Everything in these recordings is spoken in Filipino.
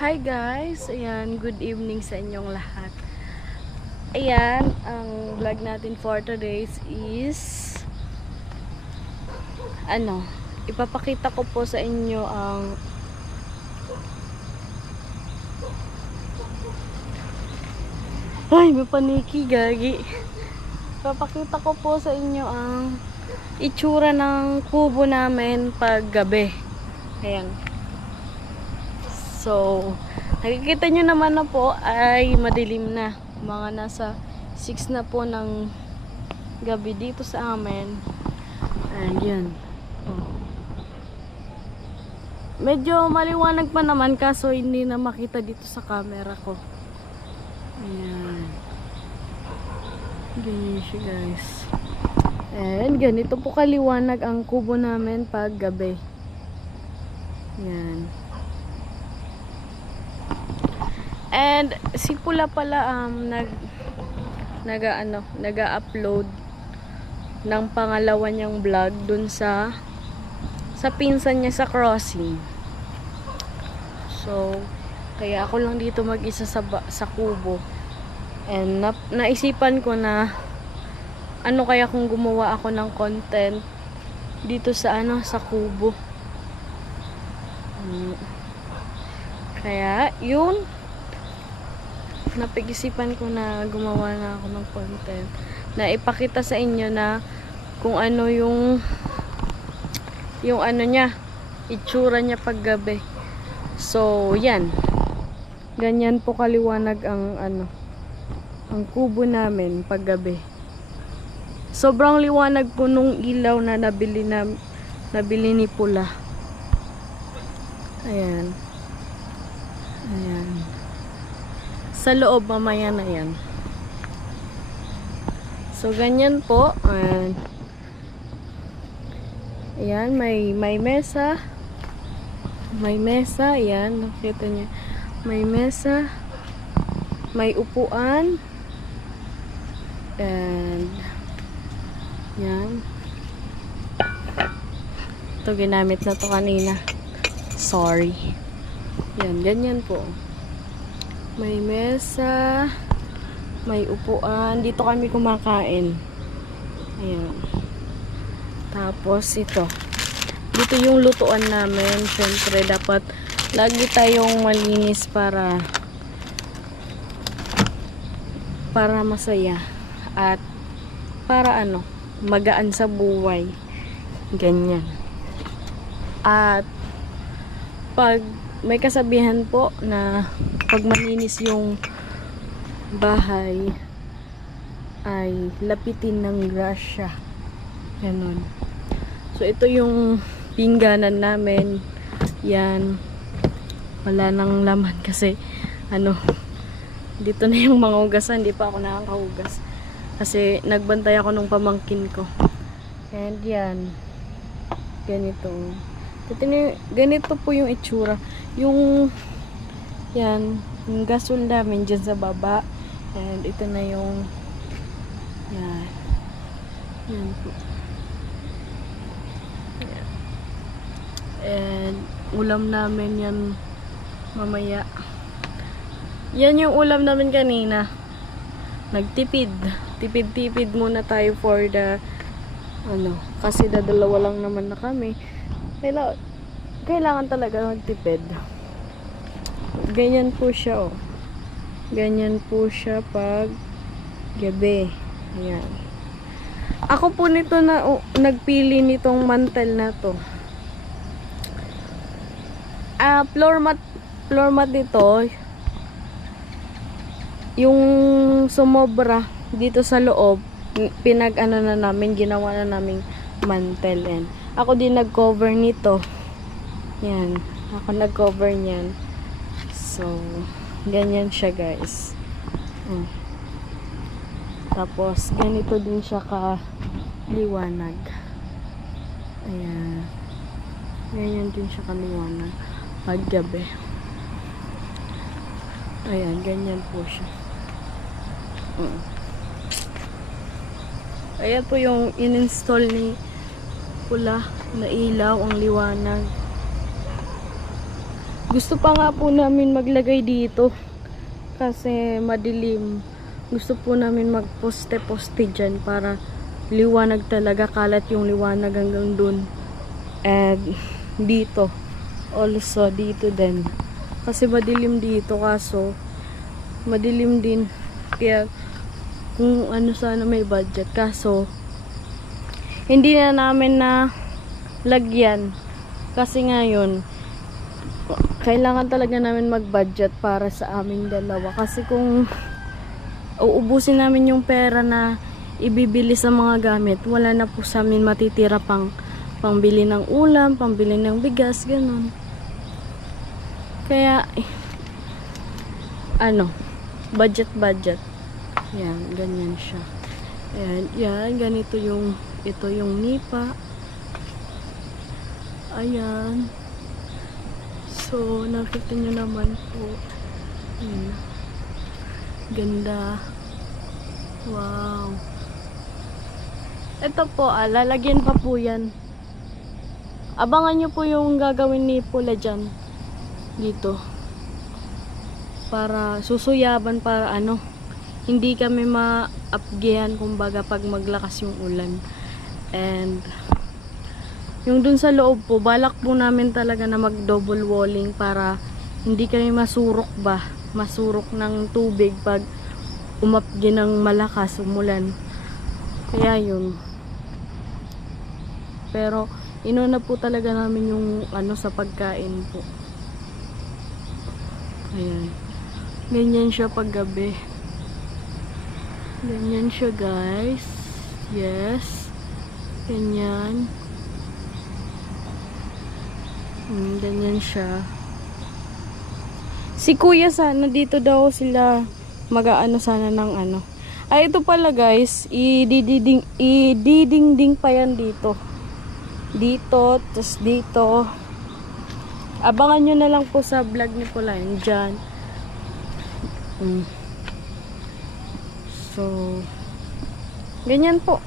Hi guys! Ayan, good evening sa inyong lahat. Ayan, ang vlog natin for today is ipapakita ko po sa inyo ang may paniki, gagi. Ipapakita ko po sa inyo ang itsura ng kubo namin pag gabi. Ayan. So, nakikita nyo naman na po ay madilim na. Mga nasa 6 na po ng gabi dito sa amin. Ayan. Oh. Medyo maliwanag pa naman kaso hindi na makita dito sa camera ko. Ayan. Ganyan siya guys. And ganito po kaliwanag ang kubo namin pag gabi. Ayan. And si Pula pala nag-upload ng pangalawa niyang vlog dun sa pinsan niya sa crossing. So kaya ako lang dito mag-isa sa kubo. And naisipan ko na ano kaya kung gumawa ako ng content dito sa sa kubo. Kaya yun, napag-isipan ko na gumawa na ako ng content na ipakita sa inyo na kung ano yung niya, itsura niya pag gabi. So yan, ganyan po kaliwanag ang kubo namin pag gabi. Sobrang liwanag po nung ilaw na nabili ni Pula. Ayan. Sa loob mamaya na yan. So ganyan po. Ayan, may mesa. May mesa, ayan, nakita niyo. May mesa. May upuan. And yan. Ito ginamit na to kanina. Sorry. Yan, ganyan po. May mesa, may upuan. Dito kami kumakain. Ayan. Tapos ito. Dito yung lutuan namin. Siyempre, dapat lagi tayong malinis para masaya. At para magaan sa buhay. Ganyan. At pag may kasabihan po na pag malinis yung bahay ay lapitin ng grasya. Ganon. So ito yung pingganan namin. Yan. Wala nang laman kasi dito na yung mga hugasan. Hindi pa ako nakakahugas. Kasi nagbantay ako nung pamangkin ko. And yan. Ganito. Ganito po yung itsura. Yung gasol namin dyan sa baba. And ito na yung yan po. Yan. And ulam namin yan mamaya. Yan yung ulam namin kanina. Nagtipid. Tipid muna tayo for the kasi dadalawa lang naman na kami. Kailangan talaga magtipid. Ganyan po siya, oh. Ganyan po siya pag gabi. Ayan. Ako po nito nagpili nitong mantel na to. Floor mat dito. Yung sumobra dito sa loob, ginawa na namin mantel. Yan. Ako din nag-cover nito. Yan. Ako nag-cover niyan. So, ganyan siya guys. Tapos, ganito din siya kaliwanag. Ayan. Ganyan din siya kaliwanag. Paggabi. Ayan, ganyan po siya. Ayan po yung in-install ni Pula na ilaw, ang liwanag. Gusto pa nga po namin maglagay dito kasi madilim. Gusto po namin magposte-poste dyan para liwanag talaga, kalat yung liwanag hanggang dun. And dito also, dito din kasi madilim dito, kaso madilim din. Kaya kung ano, sana may budget, kaso hindi na namin na lagyan kasi ngayon kailangan talaga namin mag-budget para sa aming dalawa. Kasi kung uubusin namin yung pera na ibibili sa mga gamit, wala na po sa amin matitira pangbili ng ulam, pangbili ng bigas, ganun. Kaya budget. Yan, ganyan siya. Ayan, yan, ganito yung, ito yung nipa. Ayan. So, nakita nyo naman po. Ganda. Wow. Ito po, lalagyan pa po yan. Abangan nyo po yung gagawin ni Pula dyan. Dito. Para susuyaban, para hindi kami ma-upgihan kumbaga pag maglakas yung ulan. And yung dun sa loob po, balak po namin talaga na mag double walling para hindi kami masurok ng tubig pag umapgi ng malakas, umulan. Kaya yun. Pero inuna po talaga namin yung sa pagkain po. Ayan. Ganyan siya pag gabi. Ganyan siya, guys. Yes. Ganyan. Ganyan siya. Si kuya sana dito daw sila mag-aano sana ng Ay, ito pala, guys. Ididing pa yan dito. Dito, tas dito. Abangan nyo na lang po sa vlog ni Pula yan dyan. So, ganyan po.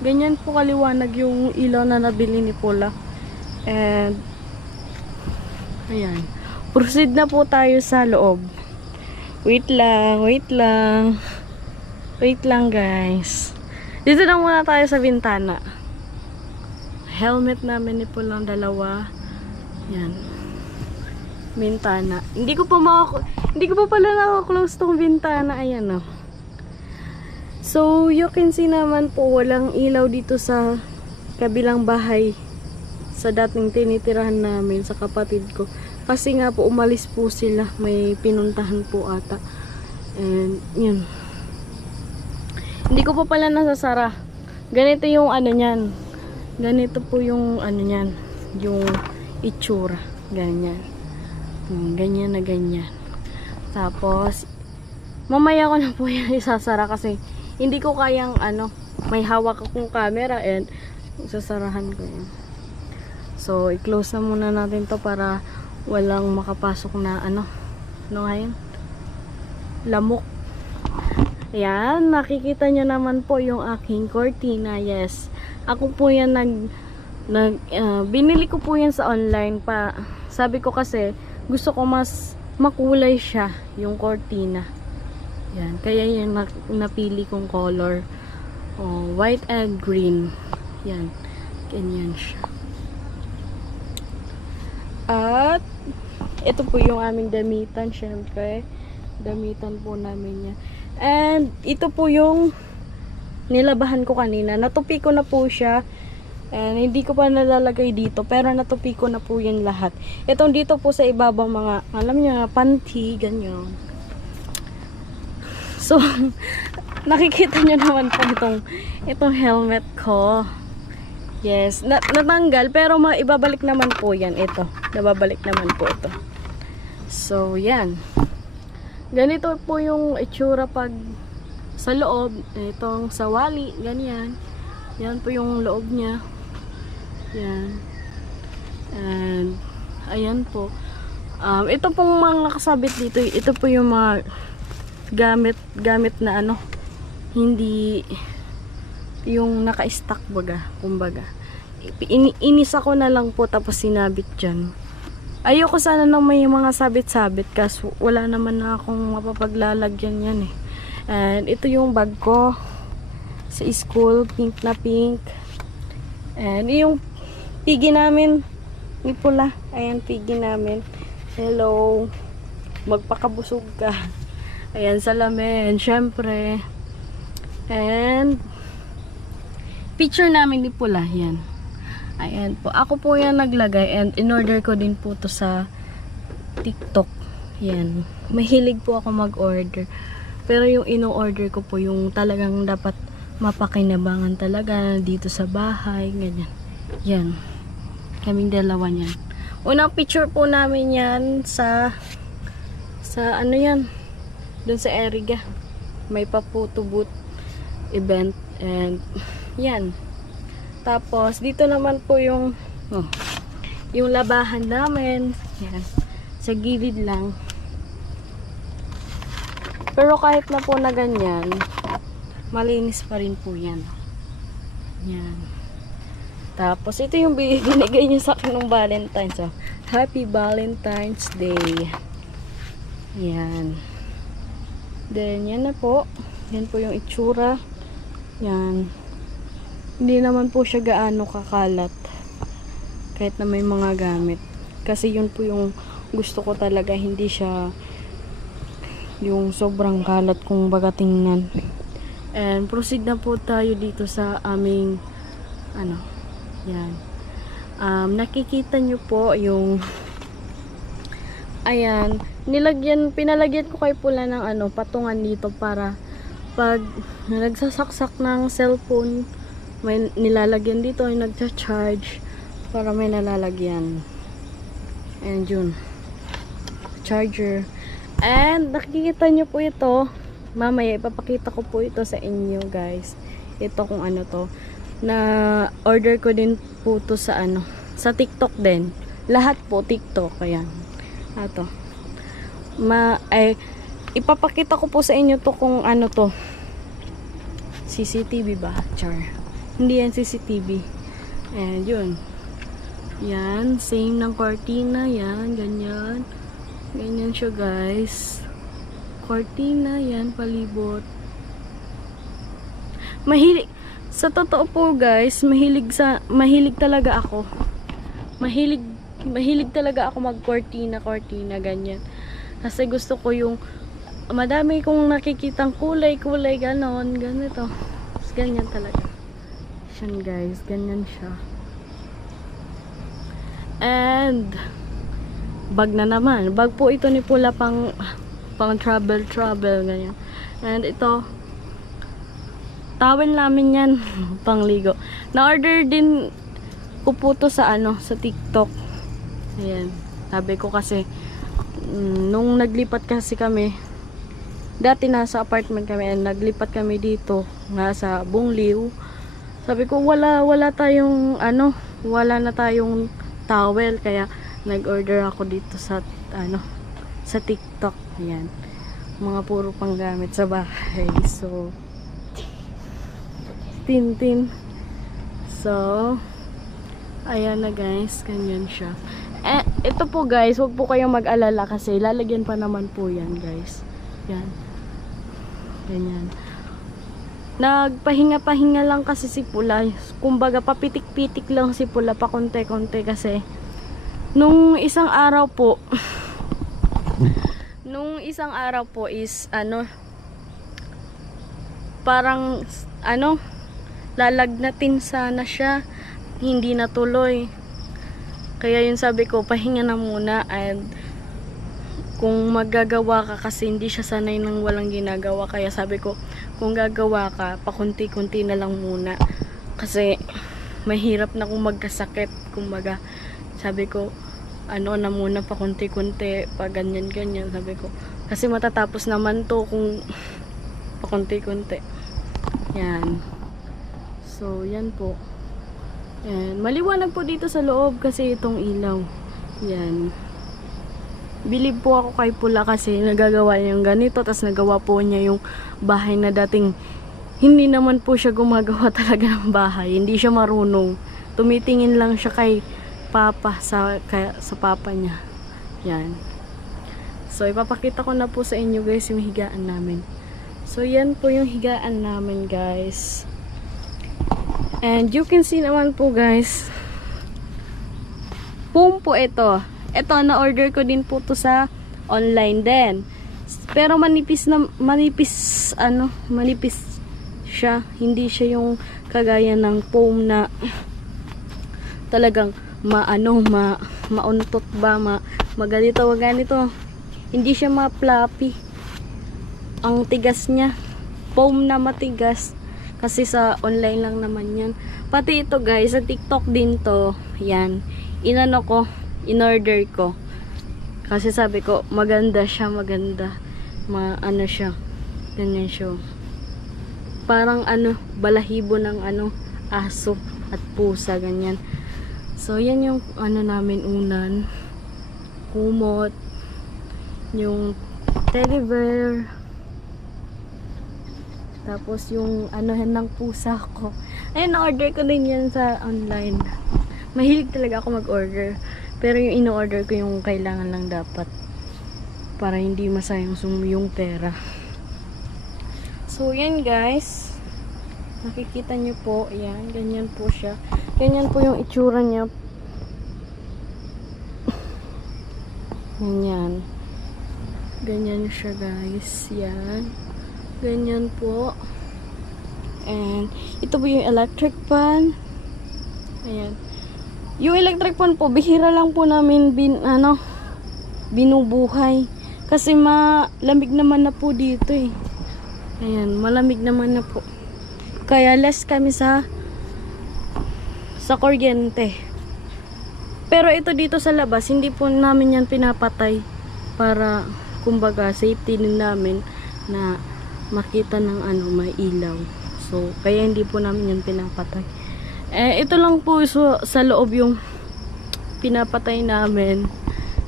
Ganyan po kaliwanag yung ilaw na nabili ni Pula. And ayan. Proceed na po tayo sa loob. Wait lang, guys. Dito na muna tayo sa bintana. Helmet namin ni Pulang dalawa. Yan. Bintana. Hindi ko pa pala naka-close tong bintana. Ayan, oh. So, you can see naman po, walang ilaw dito sa kabilang bahay. Sa dating tinitirahan namin sa kapatid ko. Kasi nga po, umalis po sila. May pinuntahan po ata. And, yun. Hindi ko pa pala nasasara. Ganito yung nyan. Ganito po yung nyan. Yung itsura. Ganyan. Ganyan na ganyan. Tapos, mamaya ko na po yan isasara kasi hindi ko kayang may hawak akong camera and isasarahan ko yan. So, i-close na muna natin to para walang makapasok na ngayon? Lamok. Ayan, nakikita nyo naman po yung aking cortina. Yes. Ako po yan binili ko po yan sa online pa. Sabi ko kasi, gusto ko mas makulay siya, yung cortina. Yan. Kaya yan napili kong color. White and green. Yan. Ganyan siya. At ito po yung aming damitan, syempre. Damitan po namin yan. And ito po yung nilabahan ko kanina. Natupi ko na po siya. And hindi ko pa nalalagay dito, pero natupi ko na po yan lahat. Itong dito po sa ibabang mga, alam niyo, panty, ganyan. So, nakikita nyo naman po itong helmet ko. Yes, natanggal, pero ibabalik naman po yan. Ito, nababalik naman po ito. So, yan. Ganito po yung itsura pag sa loob. Itong sa wali, ganyan. Yan po yung loob niya. Yan. And, ayan po. Ito pong mga nakasabit dito. Ito po yung mga gamit na hindi yung naka-stack baga, kumbaga. Inisa ko na lang po tapos sinabit dyan. Ayoko sana nang may mga sabit-sabit kasi wala naman na akong mapapaglalagyan yan eh. And ito yung bag ko sa school, pink na pink. And yung pigi namin, may pula. Ayan, pigi namin. Hello. Magpakabusog ka. Ayan, salamin, syempre. And picture namin ni pula, yan. Ayan po. Ako po yan naglagay and in-order ko din po to sa TikTok. Yan. Mahilig po ako mag-order. Pero yung ino-order ko po yung talagang dapat mapakinabangan talaga dito sa bahay. Ganyan. Yan. Kaming dalawa niyan. Unang picture po namin yan sa ano yan. Dun sa Eriga. May pa-photo booth event. And yan. Tapos, dito naman po yung labahan namin. Yan. Sa gilid lang. Pero kahit na po na ganyan, malinis pa rin po yan. Yan. Tapos, ito yung binigay niya sa akin ng Valentine's. So, Happy Valentine's Day. Yan. Then, yan na po. Yan po yung itsura. Yan. Hindi naman po siya gaano kakalat kahit na may mga gamit kasi yun po yung gusto ko talaga, hindi siya yung sobrang kalat kung baga tingnan. And proceed na po tayo dito sa aming yan, nakikita nyo po yung ayan, pinalagyan ko kay pula ng patungan dito para pag nagsasaksak ng cellphone may nilalagyan dito, yung nagcha-charge para may nalalagyan. And yun, charger. And nakikita nyo po ito, mamaya ipapakita ko po ito sa inyo guys. Ito kung ano to, na order ko din po to sa sa TikTok din. Lahat po TikTok, ayan. Ato. Ipapakita ko po sa inyo to kung ano to. CCTV ba? Char. Hindi yan CCTV. And yun. Yan. Same ng cortina. Yan. Ganyan. Ganyan siya guys. Cortina. Yan. Palibot. Mahilig. Sa totoo po guys, mahilig talaga ako. Mahilig talaga ako mag cortina. Ganyan. Kasi gusto ko yung madami kong nakikitang kulay, ganon. Ganito. Ganyan talaga. Yan guys, ganyan siya. And bag na naman. Bag po ito ni pula pang travel ganyan. And ito towel namin yan pangligo. Na-order din ko po to sa sa TikTok. Ayan. Sabi ko kasi nung naglipat kasi kami, dati nasa apartment kami and naglipat kami dito nga sa Bungliw. Sabi ko wala tayong wala na tayong towel kaya nag-order ako dito sa sa TikTok. Ayan. Mga puro panggamit sa bahay. So tin. So ayan na guys, ganyan siya. Ito po guys, wag po kayong mag-alala kasi lalagyan pa naman po yan guys. Yan. Ganyan. Nagpahinga-pahinga lang kasi si pula. Kumbaga papitik-pitik lang si pula pa konti-konti kasi nung isang araw po is parang lalagnatin sana siya, hindi natuloy. Kaya yun sabi ko pahinga na muna and kung magagawa ka kasi hindi siya sanay nang walang ginagawa, kaya sabi ko kung gagawa ka pakunti-kunti na lang muna kasi mahirap na kung magkasakit. Kumbaga sabi ko na muna pakunti-kunti pa ganyan sabi ko kasi matatapos naman to kung pakunti-kunti. Yan. So yan po. And maliwanag po dito sa loob kasi itong ilaw. Yan. Bilib po ako kay pula kasi nagagawa niya yung ganito, tapos nagawa po niya yung bahay na dating hindi naman po siya gumagawa talaga ng bahay, hindi siya marunong, tumitingin lang siya kay papa sa papa niya. Yan. So, ipapakita ko na po sa inyo guys yung higaan namin. So, yan po yung higaan namin guys. And you can see naman po guys. Foam po ito. Ito, na-order ko din po to sa online din. Pero manipis siya. Hindi siya yung kagaya ng foam na talagang mauntot ba, maganito. Hindi siya ma-floppy. Ang tigas niya. Foam na matigas. Kasi sa online lang naman yan. Pati ito guys, sa TikTok din to. Yan. In-order ko. Kasi sabi ko, maganda siya, siya. Ganyan siya. Parang balahibo ng aso at pusa, ganyan. So, yan yung namin unan. Kumot. Yung teddy bear. Tapos yung ng pusa ko. Ayun, na-order ko din yan sa online. Mahilig talaga ako mag-order. Pero yung in-order ko yung kailangan lang dapat. Para hindi masayang yung pera. So, yan guys. Nakikita nyo po. Yan, ganyan po siya. Ganyan po yung itsura niya. Ganyan. Ganyan siya guys. Yan. Ganyan po. And, ito po yung electric fan. Ayan. Yung electric fan po, bihira lang po namin binubuhay. Kasi malamig naman na po dito eh. Ayan, malamig naman na po. Kaya less kami sa kuryente. Pero ito dito sa labas, hindi po namin yan pinapatay. Para, kumbaga, safety din namin na makita ng may ilaw. So, kaya hindi po namin yan pinapatay. Ito lang po sa loob yung pinapatay namin.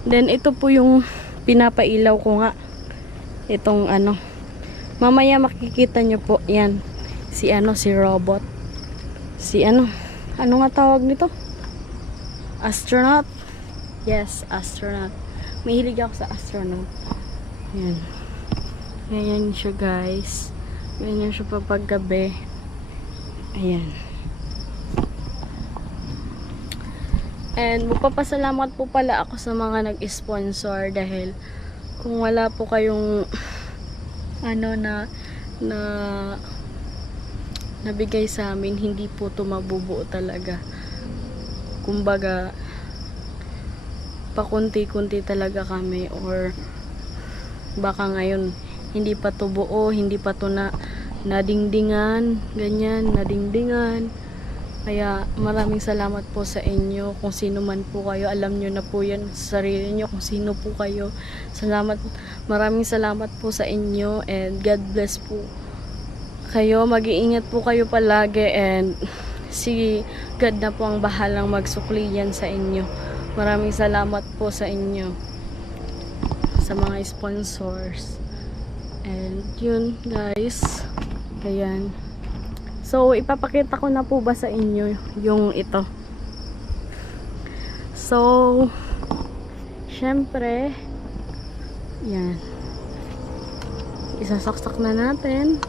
Then, ito po yung pinapailaw ko nga. Itong mamaya makikita nyo po. Yan. Si robot. Ano nga tawag nito? Astronaut. Yes, astronaut. Mahilig ako sa astronaut. Yan. Ganyan siya guys. Ganyan siya pag gabi. Ayan. And magpapasalamat po pala ako sa mga nag-sponsor dahil kung wala po kayong nabigay sa amin, hindi po ito mabubuo talaga. Kumbaga pakunti-kunti talaga kami, or baka ngayon hindi pa to buo, hindi pa to nadingdingan, ganyan, nadingdingan. Kaya maraming salamat po sa inyo, kung sino man po kayo. Alam nyo na po yan sa sarili nyo kung sino po kayo. Maraming salamat po sa inyo, and God bless po kayo. Mag-iingat po kayo palagi, and si God na po ang bahalang magsukli yan sa inyo. Maraming salamat po sa inyo, sa mga sponsors. And yun guys, ayan. So, ipapakita ko na po ba sa inyo yung ito. So, syempre, yan. Isasaksak na natin.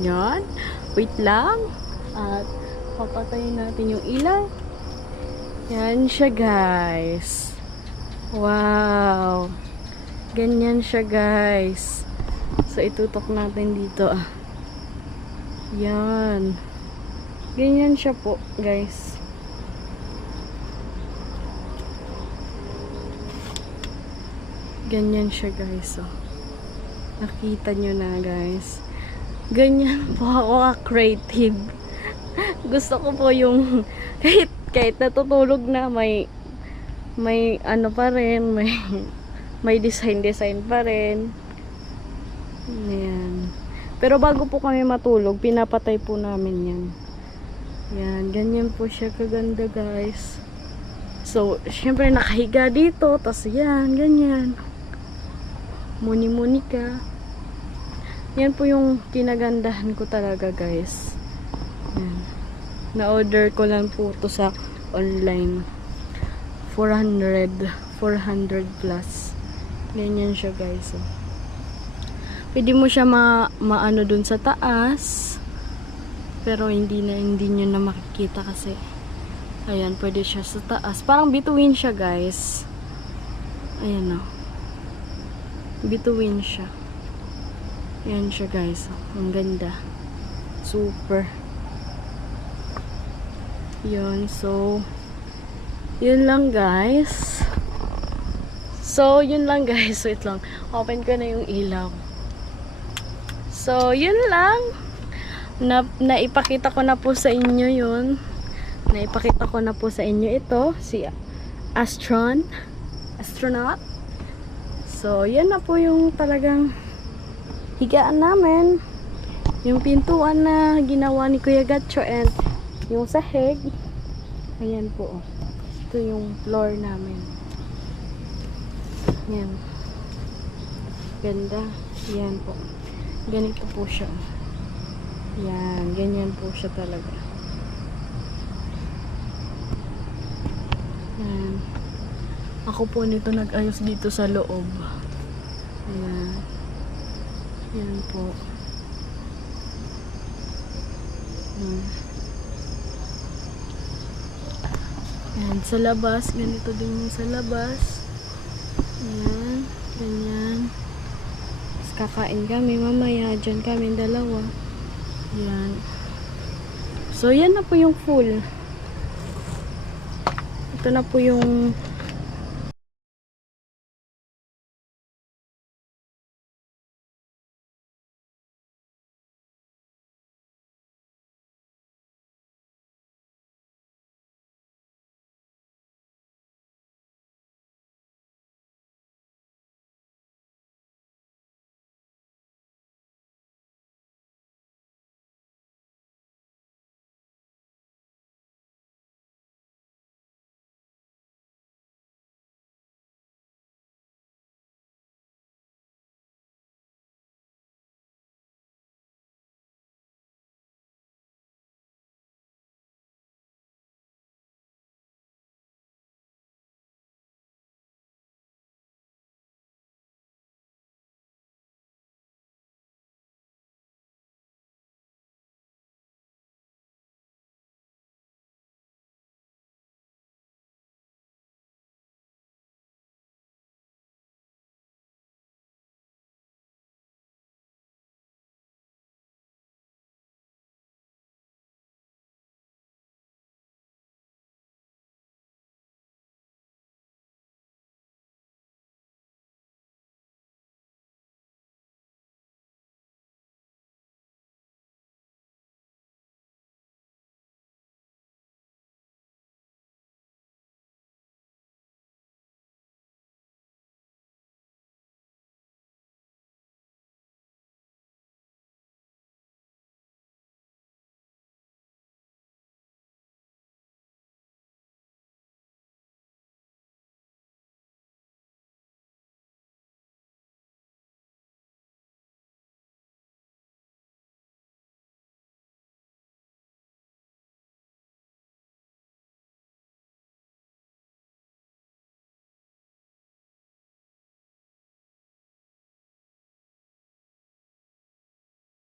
Yan. Wait lang. At papatayin natin yung ilaw. Yan siya guys. Wow. Ganyan siya guys. So, itutok natin dito Yan. Ganyan siya po, guys. Ganyan siya, guys. Nakita nyo na, guys. Ganyan po ako ka-creative. Gusto ko po yung kahit natutulog na may pa rin, may design pa rin. Ayan. Pero bago po kami matulog, pinapatay po namin yan. Yan, ganyan po siya kaganda guys. So, syempre nakahiga dito, tas yan, ganyan. Muni-muni ka. Yan po yung kinagandahan ko talaga guys. Yan. Na-order ko lang po to sa online. 400 plus. Ganyan siya guys. Oh. Pwede mo siya maano dun sa taas. Pero hindi nyo na makikita kasi. Ayan, pwede siya sa taas. Parang bituin siya guys. Ayan o. Bituin siya. Ayan siya guys. Ang ganda. Super. Yun. So, yun lang guys. Wait lang. Open ko na yung ilaw. So, yun lang. Naipakita ko na po sa inyo yun. Naipakita ko na po sa inyo ito. Si astronaut. So, yan na po yung talagang higaan namin. Yung pintuan na ginawa ni Kuya Gatcho and yung sahig. Ayan po. Ito yung floor namin. Yan. Ganda. Yan po. Ganito po siya. Yan. Ganyan po siya talaga. Yan. Ako po nito nag-ayos dito sa loob. Ayan. Yan po. Yan. Sa labas. Ganito din yung sa labas. Ayan. Ganyan. Tapos kakain kami mamaya. Diyan kami dalawa. Yan. So, yan na po yung full. Ito na po yung